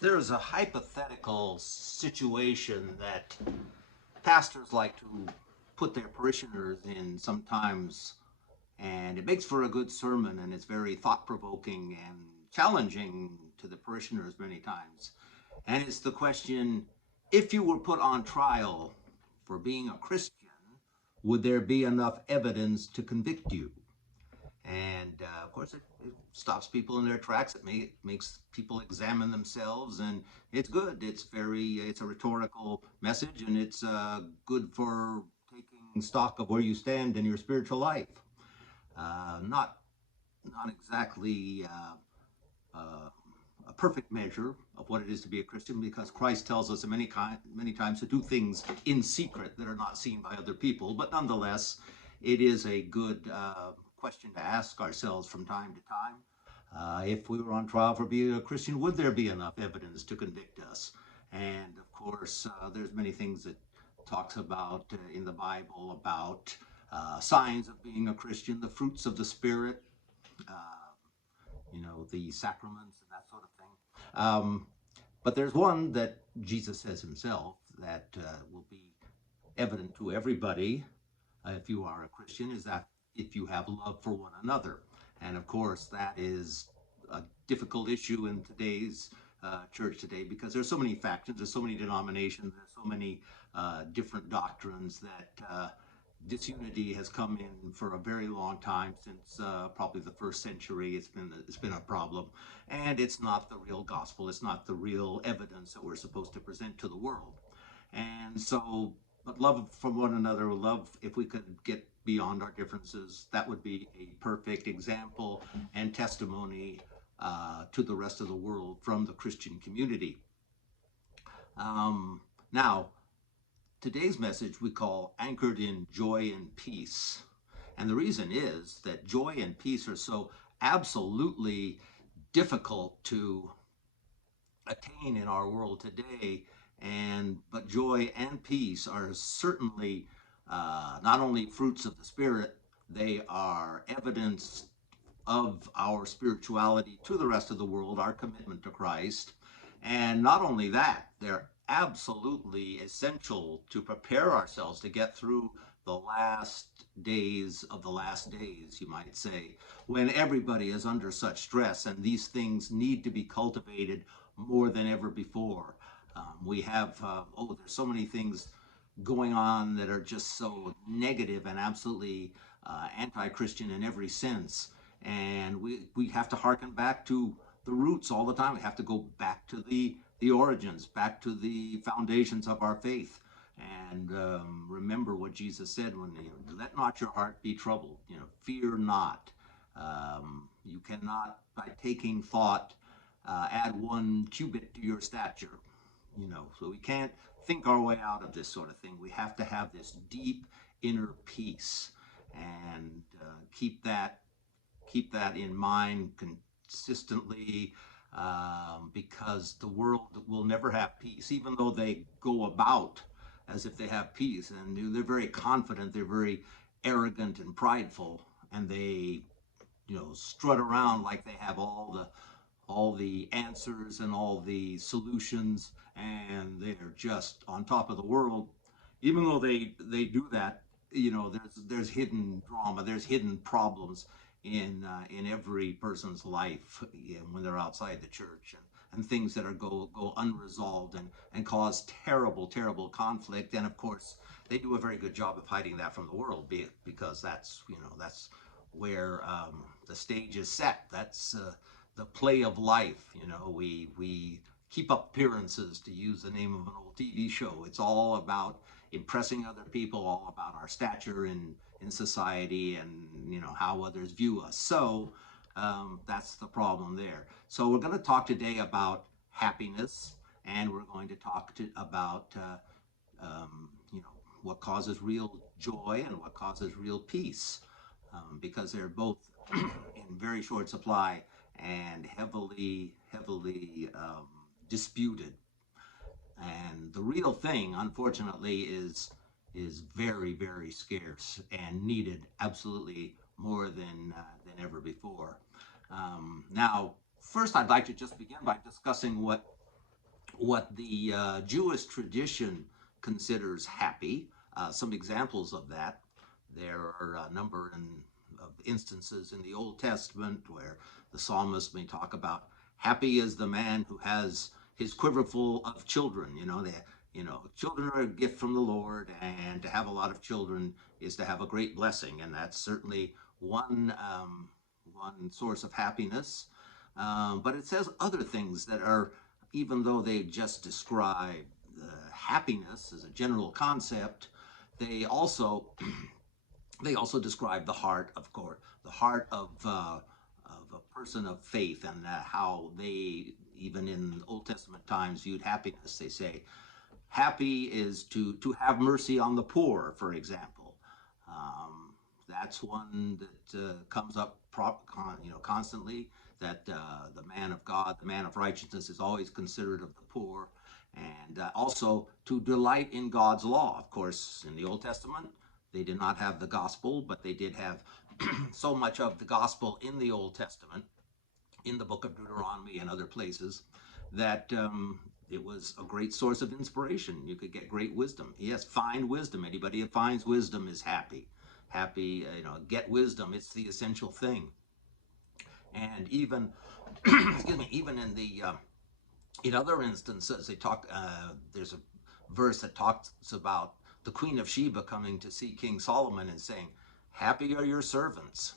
There's a hypothetical situation that pastors like to put their parishioners in sometimes, and it makes for a good sermon, and it's very thought provoking and challenging to the parishioners many times. And it's the question, if you were put on trial for being a Christian, would there be enough evidence to convict you? And of course, it stops people in their tracks. Makes people examine themselves, and it's good. It's a rhetorical message, and it's good for taking stock of where you stand in your spiritual life. Not exactly uh, a perfect measure of what it is to be a Christian, because Christ tells us many times to do things in secret that are not seen by other people. But nonetheless, it is a good question to ask ourselves from time to time. If we were on trial for being a Christian, would there be enough evidence to convict us? And of course, there's many things that talks about in the Bible about signs of being a Christian, the fruits of the Spirit, uh, the sacraments and that sort of thing. But there's one that Jesus says himself that will be evident to everybody if you are a Christian, is that if you have love for one another. And of course, that is a difficult issue in today's church today, because there's so many factions, there's so many denominations, there's so many different doctrines that disunity has come in for a very long time, since probably the first century. It's been a problem, and it's not the real gospel. It's not the real evidence that we're supposed to present to the world. And so, but love from one another, love, if we could get beyond our differences, that would be a perfect example and testimony to the rest of the world from the Christian community. Um, Now, today's message we call Anchored in Joy and Peace. And the reason is that joy and peace are so absolutely difficult to attain in our world today. And but joy and peace are certainly not only fruits of the Spirit, they are evidence of our spirituality to the rest of the world, our commitment to Christ. And not only that, they're absolutely essential to prepare ourselves to get through the last days of the last days, you might say, when everybody is under such stress, and these things need to be cultivated more than ever before. We have, there's so many things going on that are just so negative and absolutely anti-Christian in every sense. And we have to harken back to the roots all the time. We have to go back to the origins, back to the foundations of our faith, and remember what Jesus said when let not your heart be troubled. Fear not. You cannot, by taking thought, add 1 cubit to your stature. So we can't think our way out of this sort of thing. We have to have this deep inner peace, and keep that in mind consistently, because the world will never have peace, even though they go about as if they have peace, and they're very confident, they're very arrogant and prideful, and they strut around like they have all the answers and all the solutions, and they're just on top of the world. Even though they do that, there's hidden drama, there's hidden problems in every person's life, when they're outside the church, and things that are go unresolved, and cause terrible conflict. And of course, they do a very good job of hiding that from the world, because that's where the stage is set. That's the play of life. We keep up appearances, to use the name of an old TV show. It's all about impressing other people, all about our stature in society, and how others view us. So that's the problem there. So we're going to talk today about happiness, and we're going to talk about what causes real joy and what causes real peace, because they're both in very short supply and heavily disputed. And the real thing, unfortunately, is very scarce and needed absolutely more than ever before. Now, first, I'd like to just begin by discussing what what the Jewish tradition considers happy. Some examples of that. There are a number of instances in the Old Testament where the psalmist may talk about happy is the man who has his quiver full of children. Children are a gift from the Lord, and to have a lot of children is to have a great blessing, and that's certainly one source of happiness. But it says other things that are, even though they just describe happiness as a general concept, they also they also describe the heart, of course, the heart of a person of faith, and how they, even in Old Testament times, viewed happiness. They say happy is to have mercy on the poor, for example. That's one that comes up constantly. That the man of God, the man of righteousness, is always considerate of the poor, and also to delight in God's law. Of course, in the Old Testament, they did not have the gospel, but they did have so much of the gospel in the Old Testament, in the book of Deuteronomy and other places, that it was a great source of inspiration. You could get great wisdom. Yes, find wisdom. Anybody who finds wisdom is happy. Happy, get wisdom. It's the essential thing. And even, excuse me, even in other instances, they talk. There's a verse that talks about the Queen of Sheba coming to see King Solomon and saying, "Happy are your servants.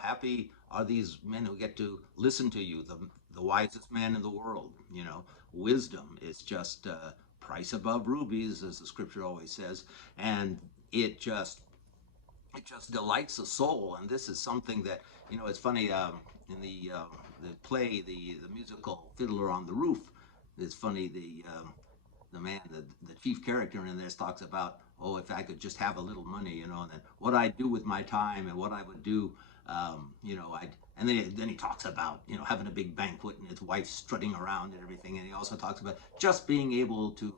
Happy are these men who get to listen to you, the wisest man in the world." Wisdom is just price above rubies, as the scripture always says, and it just delights the soul. And this is something that, it's funny, in the play, the musical Fiddler on the Roof. It's funny, the man, the chief character in this talks about, oh, if I could just have a little money, and then what I'd do with my time and what I would do, and then he talks about, having a big banquet and his wife strutting around and everything. And he also talks about just being able to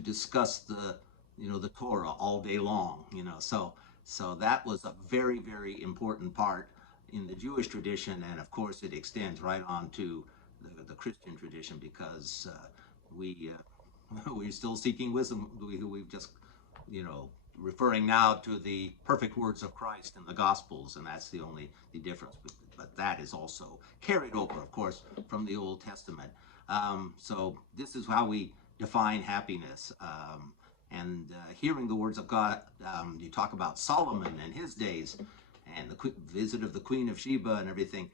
discuss the Torah all day long, so that was a very, very important part in the Jewish tradition, and of course it extends right on to the Christian tradition, because we we're still seeking wisdom. We've just, referring now to the perfect words of Christ in the Gospels, and that's the difference. But that is also carried over, of course, from the Old Testament. So this is how we define happiness. And hearing the words of God, you talk about Solomon and his days, and the visit of the Queen of Sheba and everything.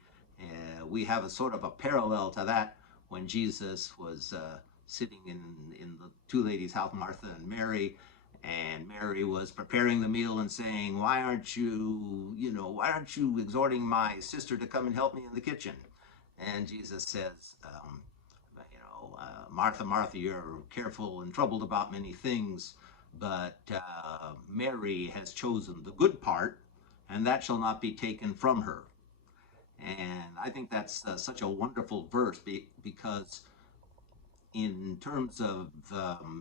We have a sort of a parallel to that when Jesus was sitting in the two ladies' house, Martha and Mary, and Mary was preparing the meal and saying, why aren't you exhorting my sister to come and help me in the kitchen? And Jesus says, Martha, Martha, you're careful and troubled about many things, but Mary has chosen the good part, and that shall not be taken from her. And I think that's such a wonderful verse, because in terms of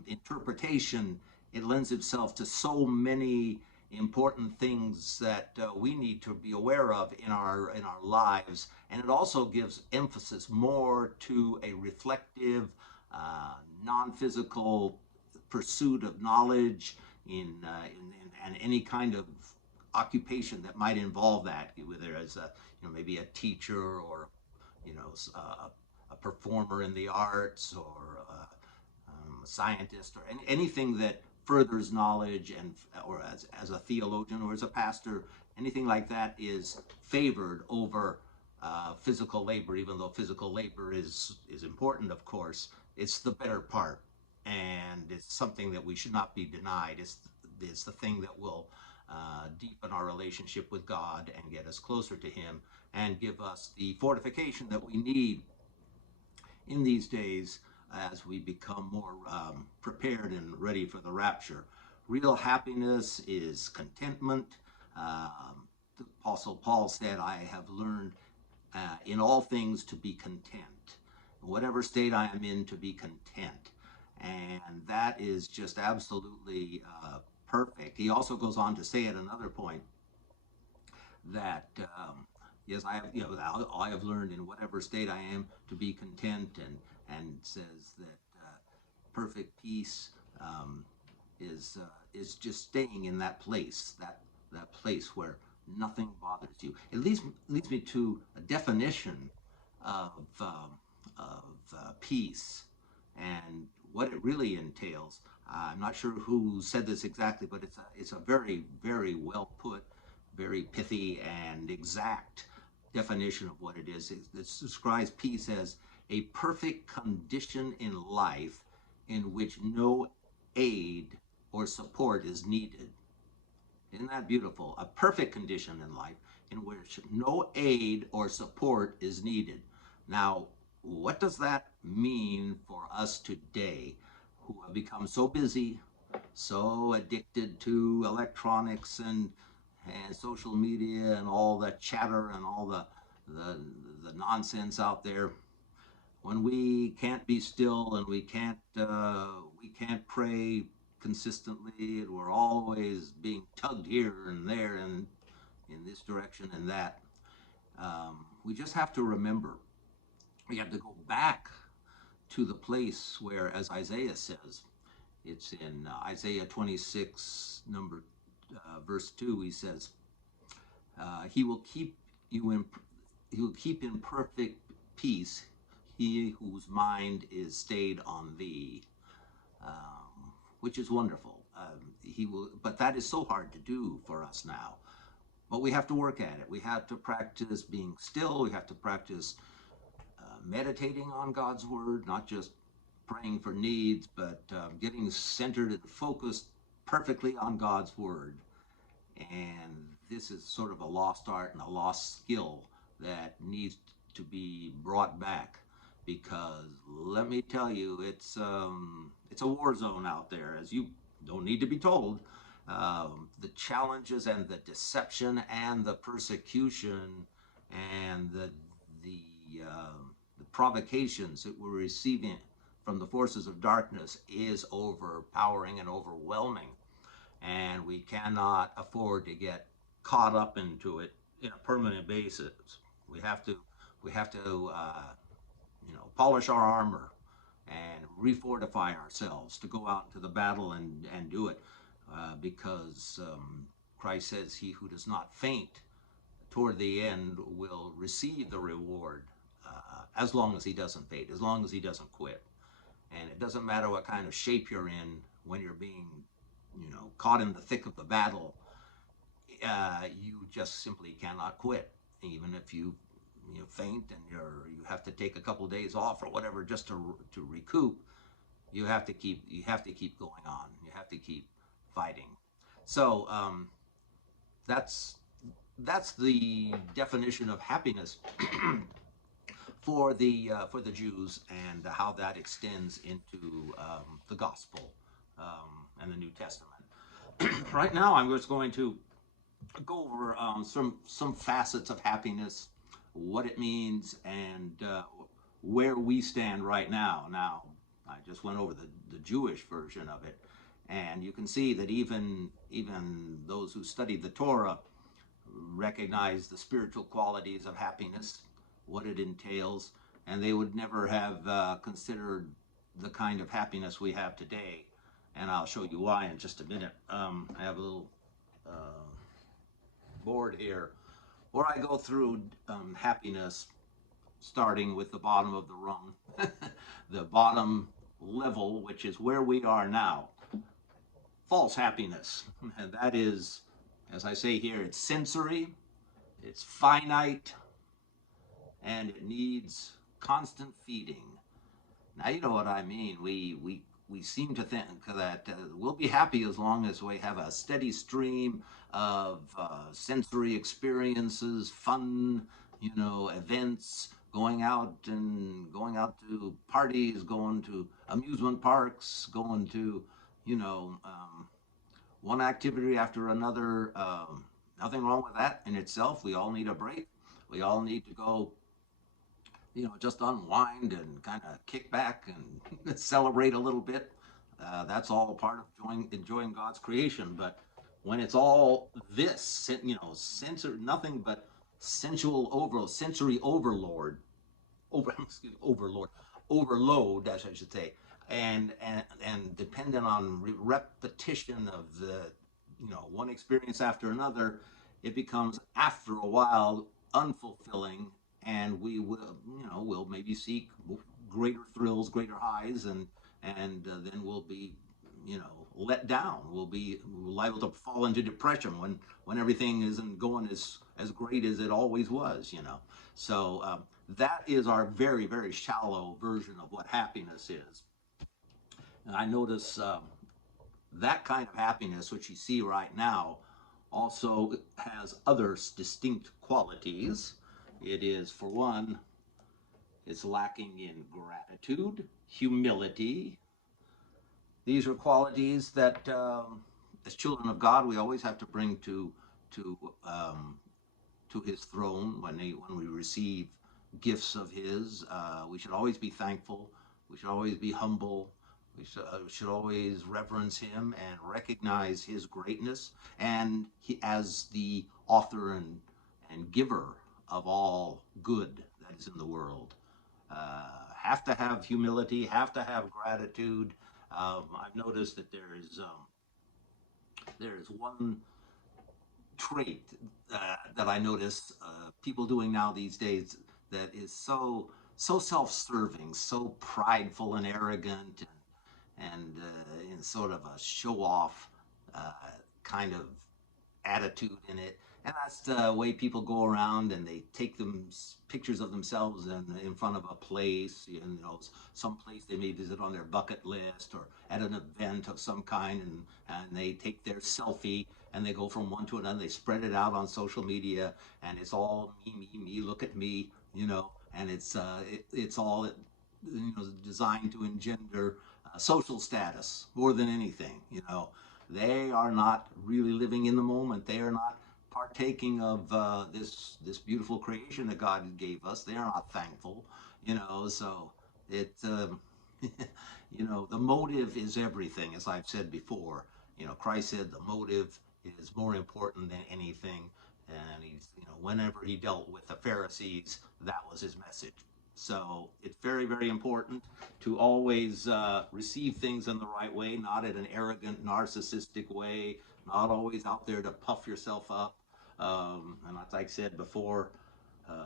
interpretation, it lends itself to so many important things that we need to be aware of in our lives, and it also gives emphasis more to a reflective, non-physical pursuit of knowledge in any kind of occupation that might involve that, whether as maybe a teacher, or a performer in the arts, or a scientist, or anything that furthers knowledge, or as a theologian or as a pastor, anything like that is favored over physical labor. Even though physical labor is important, of course, it's the better part, and it's something that we should not be denied. It's the thing that will deepen our relationship with God and get us closer to Him, and give us the fortification that we need in these days as we become more prepared and ready for the rapture. Real happiness is contentment. The Apostle Paul said, I have learned in all things to be content. In whatever state I am in, to be content. And that is just absolutely perfect. He also goes on to say at another point that yes, I have learned in whatever state I am to be content, and says that perfect peace is just staying in that place, that place where nothing bothers you. It leads me to a definition of peace and what it really entails. I'm not sure who said this exactly, but it's a very, very well put, very pithy and exact definition of what it is. It describes peace as a perfect condition in life in which no aid or support is needed. Isn't that beautiful? A perfect condition in life in which no aid or support is needed. Now, what does that mean for us today who have become so busy, so addicted to electronics and social media and all the chatter and all the nonsense out there? When we can't be still and we can't pray consistently, and we're always being tugged here and there and in this direction and that. We just have to remember, we have to go back to the place where, as Isaiah says, it's in Isaiah 26, verse 2, he says, he will keep you in he will keep in perfect peace he whose mind is stayed on thee, which is wonderful. He will, but that is so hard to do for us now. But we have to work at it. We have to practice being still. We have to practice meditating on God's word, not just praying for needs, but getting centered and focused perfectly on God's word. And this is sort of a lost art and a lost skill that needs to be brought back, because let me tell you, it's a war zone out there, as you don't need to be told. The challenges and the deception and the persecution and the provocations that we're receiving from the forces of darkness is overpowering and overwhelming, and we cannot afford to get caught up into it in a permanent basis. We have to polish our armor and refortify ourselves to go out into the battle and do it, because Christ says, "He who does not faint toward the end will receive the reward, as long as he doesn't faint, as long as he doesn't quit." And it doesn't matter what kind of shape you're in when you're being, caught in the thick of the battle. You just simply cannot quit, even if you faint and you have to take a couple of days off or whatever just to recoup. You have to keep going on. You have to keep fighting. So that's the definition of happiness for the Jews, and how that extends into the gospel and the New Testament. Right now, I'm just going to go over some facets of happiness, what it means, and where we stand right now. Now, I just went over the Jewish version of it, and you can see that even those who studied the Torah recognize the spiritual qualities of happiness, what it entails, and they would never have considered the kind of happiness we have today. And I'll show you why in just a minute. I have a little board here where I go through happiness, starting with the bottom of the rung, the bottom level, which is where we are now. False happiness, and that is, as I say here, it's sensory, it's finite, and it needs constant feeding. Now, you know what I mean. We seem to think that we'll be happy as long as we have a steady stream of sensory experiences, fun, events, going out to parties, going to amusement parks, going to, one activity after another. Nothing wrong with that in itself. We all need a break. We all need to go, just unwind and kind of kick back and celebrate a little bit. That's all part of enjoying God's creation. But when it's all this, nothing but sensory overload, as I should say, and dependent on repetition of the, one experience after another, it becomes after a while unfulfilling, and we will, we'll maybe seek greater thrills, greater highs, and then we'll be, let down. We'll be liable to fall into depression when everything isn't going as great as it always was. So that is our very, very shallow version of what happiness is. And I notice that kind of happiness, which you see right now, also has other distinct qualities. It is, for one, it's lacking in gratitude, humility. These are qualities that, as children of God, we always have to bring to um, to His throne when we receive gifts of His. We should always be thankful. We should always be humble. We should always reverence Him and recognize His greatness, and He as the author and giver of all good that is in the world. Have to have humility, have to have gratitude. I've noticed that there is one trait that I notice people doing now these days that is so self-serving, so prideful and arrogant, and in sort of a show-off uh, kind of attitude in it. And that's the way people go around and they take them pictures of themselves in front of a place, some place they may visit on their bucket list or at an event of some kind, and they take their selfie and they go from one to another. They spread it out on social media, and it's all me, me, me. Look at me. And it's all designed to engender social status more than anything. They are not really living in the moment. They are not partaking of this beautiful creation that God gave us. They are not thankful. So it the motive is everything, as I've said before. Christ said the motive is more important than anything, and whenever he dealt with the Pharisees, that was his message. So it's very, very important to always receive things in the right way, not in an arrogant, narcissistic way, not always out there to puff yourself up. And as I said before, uh,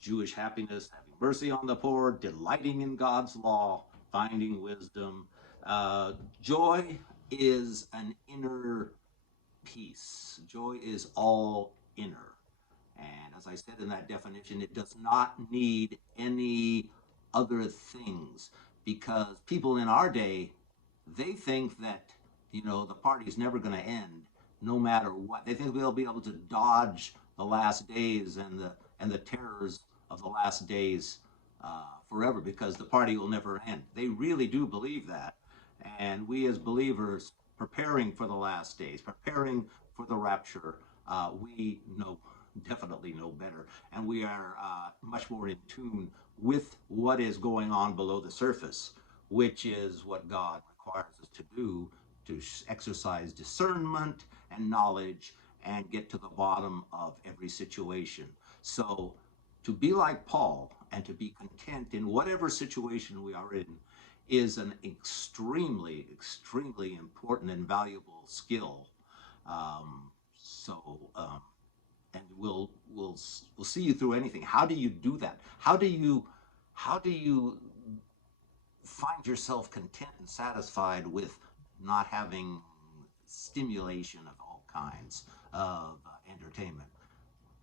Jewish happiness, having mercy on the poor, delighting in God's law, finding wisdom. Joy is an inner peace. Joy is all inner. And as I said in that definition, it does not need any other things, because people in our day, they think that, the party is never going to end no matter what. They think they'll be able to dodge the last days and the terrors of the last days forever, because the party will never end. They really do believe that. And we as believers, preparing for the last days, preparing for the rapture, we definitely know better, and we are much more in tune with what is going on below the surface, which is what God requires us to do, to exercise discernment and knowledge and get to the bottom of every situation. So, to be like Paul and to be content in whatever situation we are in is an extremely, extremely important and valuable skill. So, and we'll see you through anything. How do you do that? How do you find yourself content and satisfied with not having stimulation of all kinds of entertainment?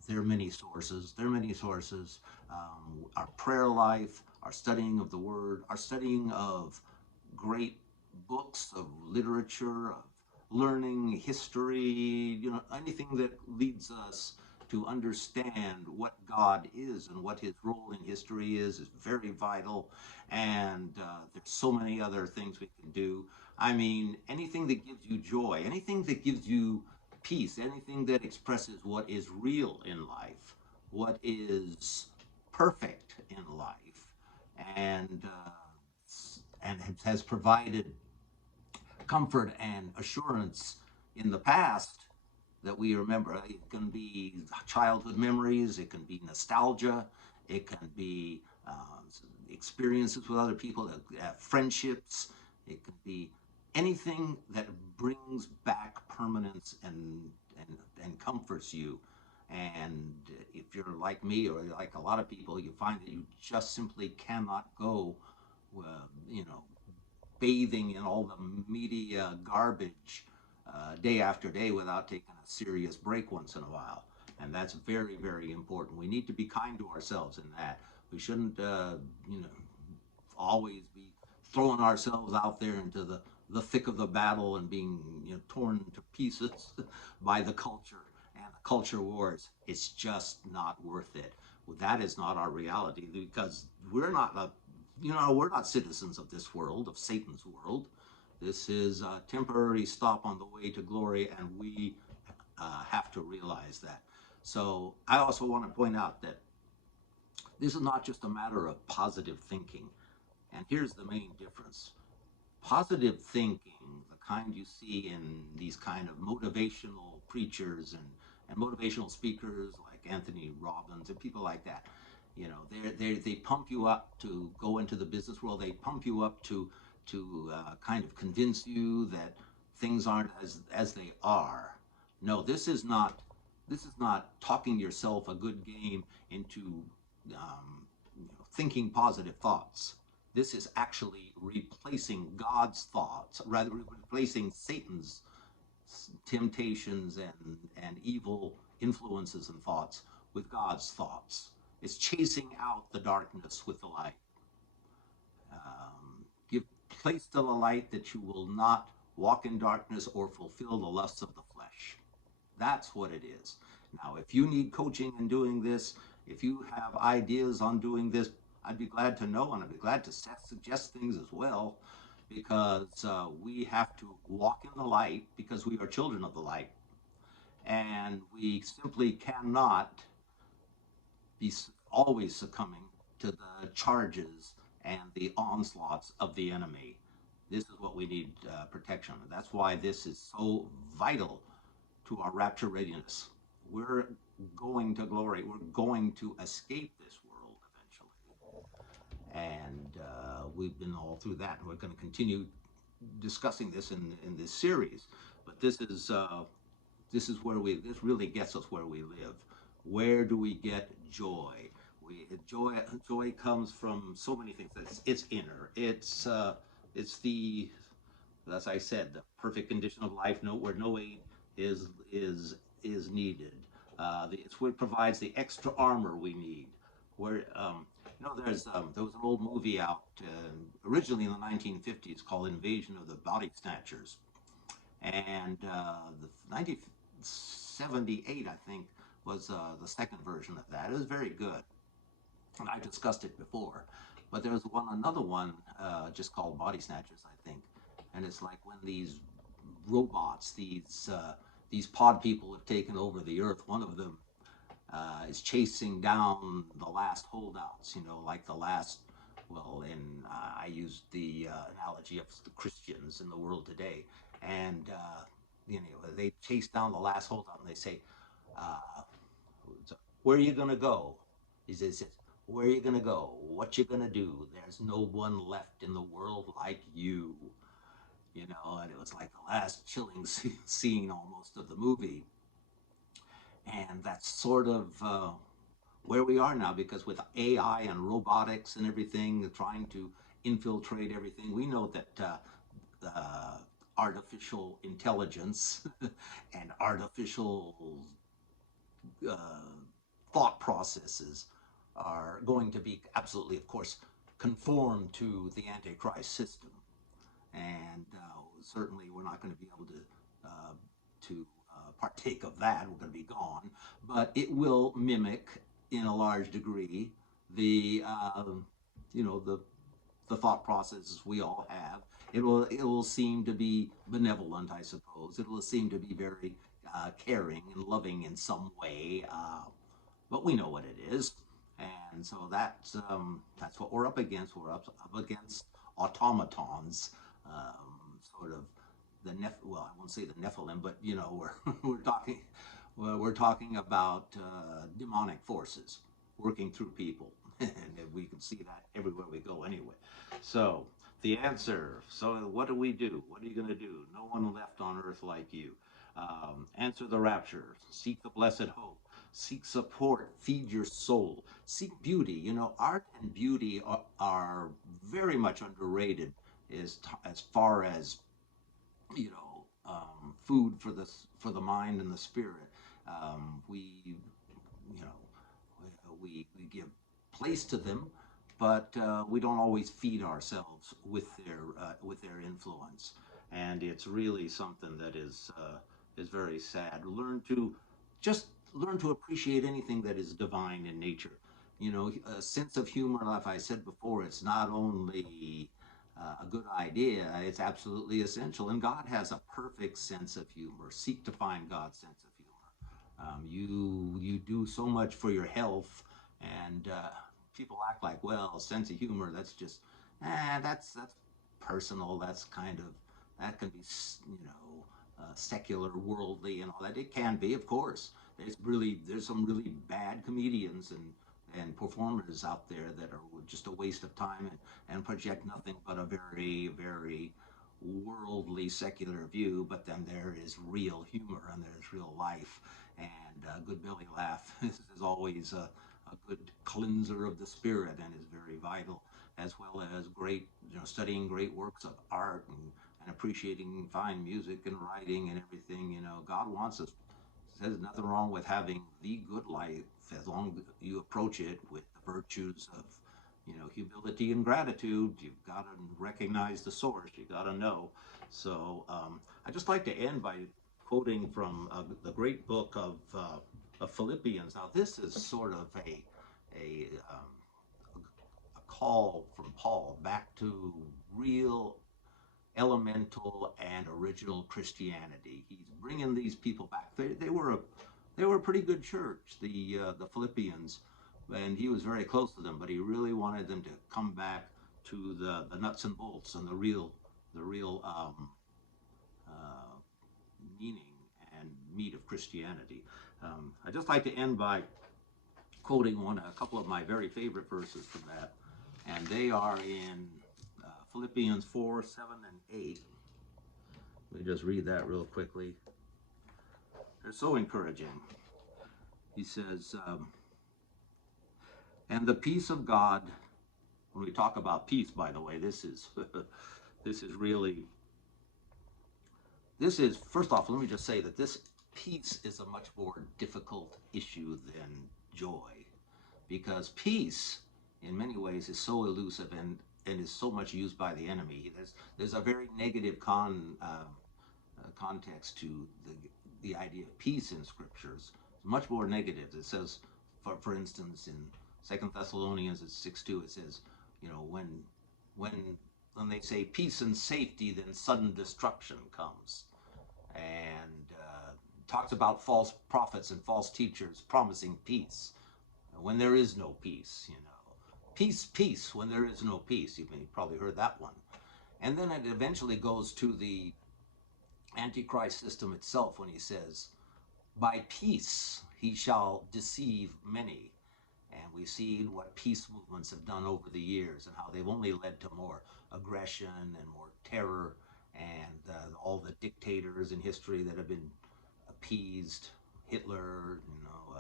There are many sources. There are many sources. Our prayer life, our studying of the Word, our studying of great books of literature, of learning history, anything that leads us to understand what God is and what his role in history is very vital. And there's so many other things we can do. I mean, anything that gives you joy, anything that gives you peace, anything that expresses what is real in life, what is perfect in life, and has provided comfort and assurance in the past that we remember. It can be childhood memories, it can be nostalgia, It can be experiences with other people, friendships. It can be anything that brings back permanence and comforts you. And if you're like me or like a lot of people, you find that you just simply cannot go, you know, bathing in all the media garbage day after day without taking a serious break once in a while. And that's very, very important. We need to be kind to ourselves in that. We shouldn't, you know, always be throwing ourselves out there into the thick of the battle and being, you know, torn to pieces by the culture and the culture wars. It's just not worth it. That is not our reality because we're not a, you know, we're not citizens of this world, of Satan's world. This is a temporary stop on the way to glory, and we have to realize that. So I also want to point out that this is not just a matter of positive thinking. And here's the main difference. Positive thinking, the kind you see in these kind of motivational preachers and motivational speakers like Anthony Robbins and people like that, you know, they pump you up to go into the business world. They pump you up to kind of convince you that things aren't as they are. No, this is not talking yourself a good game into you know, thinking positive thoughts. This is actually replacing God's thoughts, rather replacing Satan's temptations and evil influences and thoughts with God's thoughts. It's chasing out the darkness with the light. Give place to the light that you will not walk in darkness or fulfill the lusts of the flesh. That's what it is. Now, if you need coaching in doing this, if you have ideas on doing this, I'd be glad to know and I'd be glad to suggest things as well because we have to walk in the light because we are children of the light. And we simply cannot be always succumbing to the charges and the onslaughts of the enemy. This is what we need protection. That's why this is so vital to our rapture readiness. We're going to glory. We're going to escape this world eventually. And we've been all through that. And we're going to continue discussing this in this series. But this is where this really gets us where we live. Where do we get joy? Joy comes from so many things. It's inner. It's the, as I said, the perfect condition of life, where no aid is is is needed. It's what provides the extra armor we need. Where there was an old movie out originally in the 1950s called Invasion of the Body Snatchers, and the 1978 I think was the second version of that. It was very good, and I discussed it before. But there was another one just called Body Snatchers, I think, and it's like when these robots, these pod people have taken over the earth. One of them is chasing down the last holdouts, you know, like the last, well, and I used the analogy of the Christians in the world today. And, you know, they chase down the last holdout and they say, uh, where are you going to go? He says, where are you going to go? What you going to do? There's no one left in the world like you. You know, and it was like the last chilling scene almost of the movie. And that's sort of where we are now because with AI and robotics and everything trying to infiltrate everything, we know that artificial intelligence and artificial uh, thought processes are going to be absolutely, of course, conform to the Antichrist system. And certainly we're not going to be able to partake of that. We're going to be gone, but it will mimic in a large degree the you know the thought processes we all have. It will seem to be benevolent, I suppose. It will seem to be very caring and loving in some way, but we know what it is, and so that's what we're up against. We're up against automatons, sort of well, I won't say the Nephilim, but we're we're talking about demonic forces, working through people. And we can see that everywhere we go anyway. So the answer, so what do we do? What are you going to do? No one left on earth like you. Answer the rapture, seek the blessed hope, seek support, feed your soul, seek beauty. You know, art and beauty are very much underrated as far as, you know, food for the mind and the spirit. We, you know, we give place to them, but we don't always feed ourselves with their influence, and it's really something that is very sad. Just learn to appreciate anything that is divine in nature. You know, a sense of humor, like I said before, it's not only a good idea, it's absolutely essential. And God has a perfect sense of humor. Seek to find God's sense of humor. You do so much for your health, and people act like, well, sense of humor, that's just, that's personal. That's kind of, that can be, you know, secular, worldly, and all that. It can be, of course. There's some really bad comedians and performers out there that are just a waste of time and project nothing but a very, very worldly, secular view. But then there is real humor and there's real life, and a good belly laugh is always a good cleanser of the spirit and is very vital, as well as great, you know, studying great works of art and appreciating fine music and writing and everything. You know, God wants us. There's nothing wrong with having the good life as long as you approach it with the virtues of, you know, humility and gratitude. You've got to recognize the source. You got to know. So I just like to end by quoting from the great book of Philippians. Now, this is sort of a call from Paul back to real elemental and original Christianity. He's bringing these people back. They were a pretty good church, the Philippians, and he was very close to them. But he really wanted them to come back to the nuts and bolts and the real uh, meaning and meat of Christianity. I just like to end by quoting a couple of my very favorite verses from that, and they are in Philippians 4, 7, and 8. Let me just read that real quickly. They're so encouraging. He says, and the peace of God, when we talk about peace, by the way, this is this is really, this is, first off, let me just say that this peace is a much more difficult issue than joy, because peace in many ways is so elusive and is so much used by the enemy. There's a very negative context to the idea of peace in scriptures. It's much more negative. It says, for instance, in Second Thessalonians 6:2, it says, you know, when they say peace and safety, then sudden destruction comes, and talks about false prophets and false teachers promising peace when there is no peace. You know, peace when there is no peace. You've probably heard that one. And then it eventually goes to the Antichrist system itself when he says, by peace he shall deceive many. And we've seen what peace movements have done over the years and how they've only led to more aggression and more terror, and all the dictators in history that have been appeased, Hitler, you know,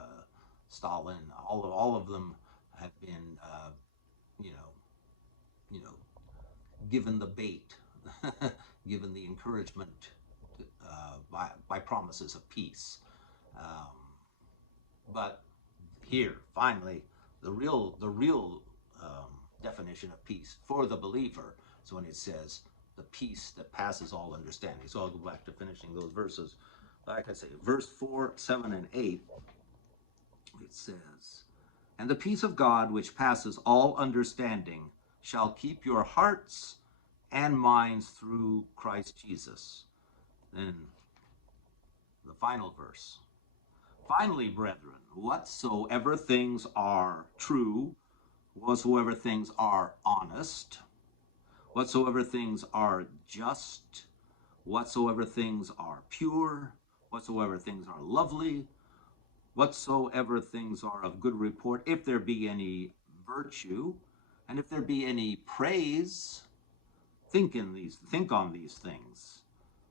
Stalin, all of them have been, you know, you know, given the bait, given the encouragement by promises of peace. Um, but here, finally, the real definition of peace for the believer is when it says the peace that passes all understanding. So I'll go back to finishing those verses. Like I say, verse 4, 7, and 8, it says, and the peace of God, which passes all understanding, shall keep your hearts and minds through Christ Jesus. Then the final verse. Finally, brethren, whatsoever things are true, whatsoever things are honest, whatsoever things are just, whatsoever things are pure, whatsoever things are lovely, whatsoever things are of good report, if there be any virtue, and if there be any praise, think on these things.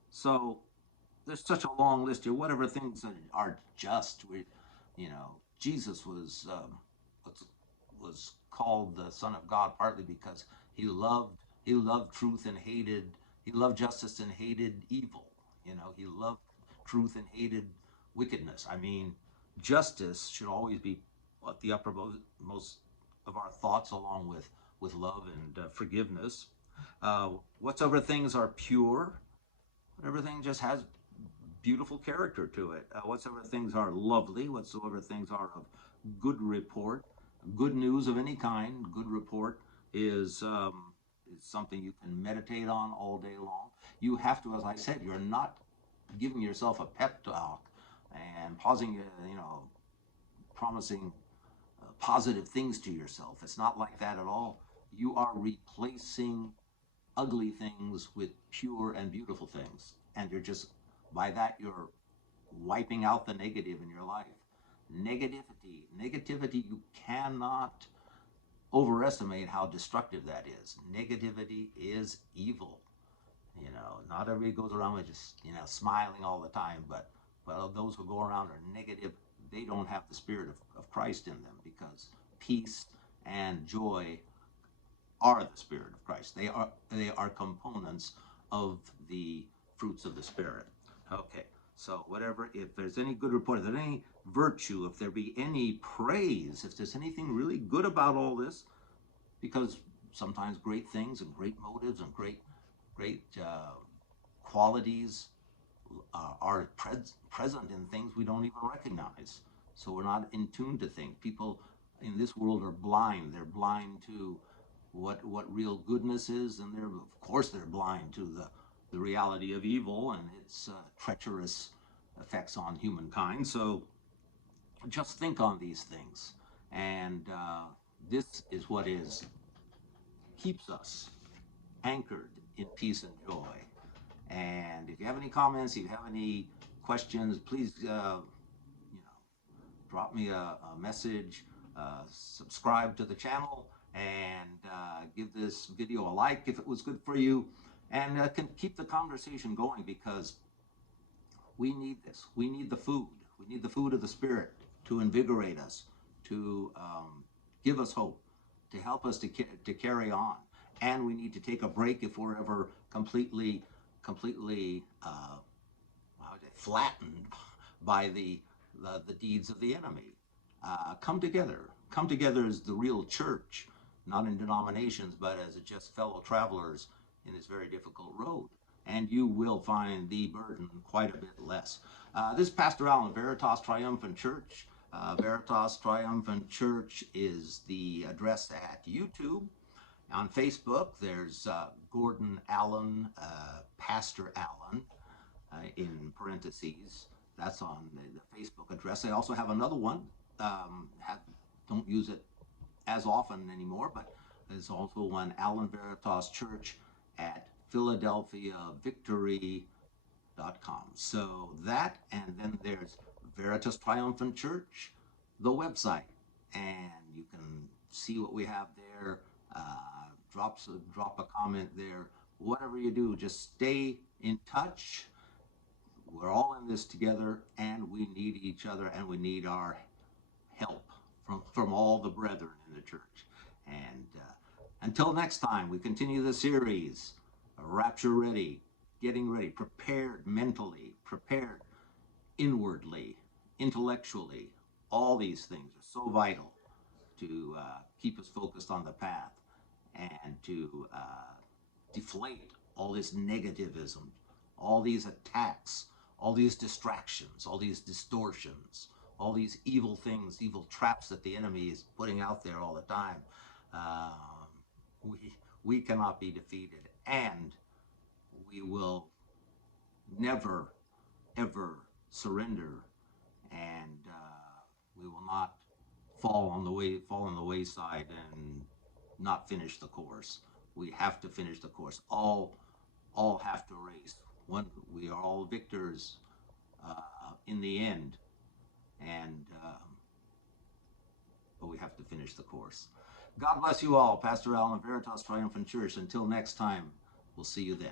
So there's such a long list here. Whatever things are just, Jesus was called the Son of God partly because he loved he loved truth and hated he loved justice and hated evil. He loved truth and hated wickedness. I mean, justice should always be at the uppermost of our thoughts, along with love and forgiveness. Whatsoever things are pure, everything just has beautiful character to it. Whatsoever things are lovely, whatsoever things are of good report, good news of any kind, good report is something you can meditate on all day long. You have to, as I said, you're not giving yourself a pep talk and promising positive things to yourself. It's not like that at all. You are replacing ugly things with pure and beautiful things. And by that, you're wiping out the negative in your life. Negativity, you cannot overestimate how destructive that is. Negativity is evil. Not everybody goes around with just, smiling all the time, but those who go around are negative, they don't have the spirit of Christ in them, because peace and joy are the Spirit of Christ. They are components of the fruits of the Spirit. Okay, so if there's any good report, if there's any virtue, if there be any praise, if there's anything really good about all this, because sometimes great things and great motives and great qualities are present in things we don't even recognize. So we're not in tune to things. People in this world are blind. They're blind to what real goodness is, and of course they're blind to the reality of evil and its treacherous effects on humankind. So just think on these things, and this is what keeps us anchored in peace and joy. And if you have any comments, if you have any questions, please drop me a message, subscribe to the channel, and give this video a like if it was good for you, and can keep the conversation going, because we need this. We need the food. We need the food of the Spirit to invigorate us, to give us hope, to help us to carry on. And we need to take a break if we're ever completely flattened by the deeds of the enemy. Come together. Come together as the real church, not in denominations, but as just fellow travelers in this very difficult road. And you will find the burden quite a bit less. This is Pastor Allen, Veritas Triumphant Church. Veritas Triumphant Church is the address at YouTube. On Facebook, there's Gordon Allen, Pastor Allen, in parentheses. That's on the Facebook address. I also have another one. Don't use it as often anymore, but there's also one, Allen Veritas Church at Philadelphia Victory.com. So that, and then there's Veritas Triumphant Church, the website, and you can see what we have there. Drop a comment there. Whatever you do, just stay in touch. We're all in this together, and we need each other, and we need our help from all the brethren in the church. And until next time, we continue the series, Rapture Ready, getting ready, prepared mentally, prepared inwardly, intellectually. All these things are so vital to keep us focused on the path, and to deflate all this negativism, all these attacks, all these distractions, all these distortions, all these evil things, evil traps that the enemy is putting out there all the time. We cannot be defeated, and we will never, ever surrender, and we will not fall on the wayside and not finish the course. We have to finish the course. All have to race. We are all victors in the end. and but we have to finish the course. God bless you all. Pastor Allen of Veritas Triumphant Church. Until next time, we'll see you then.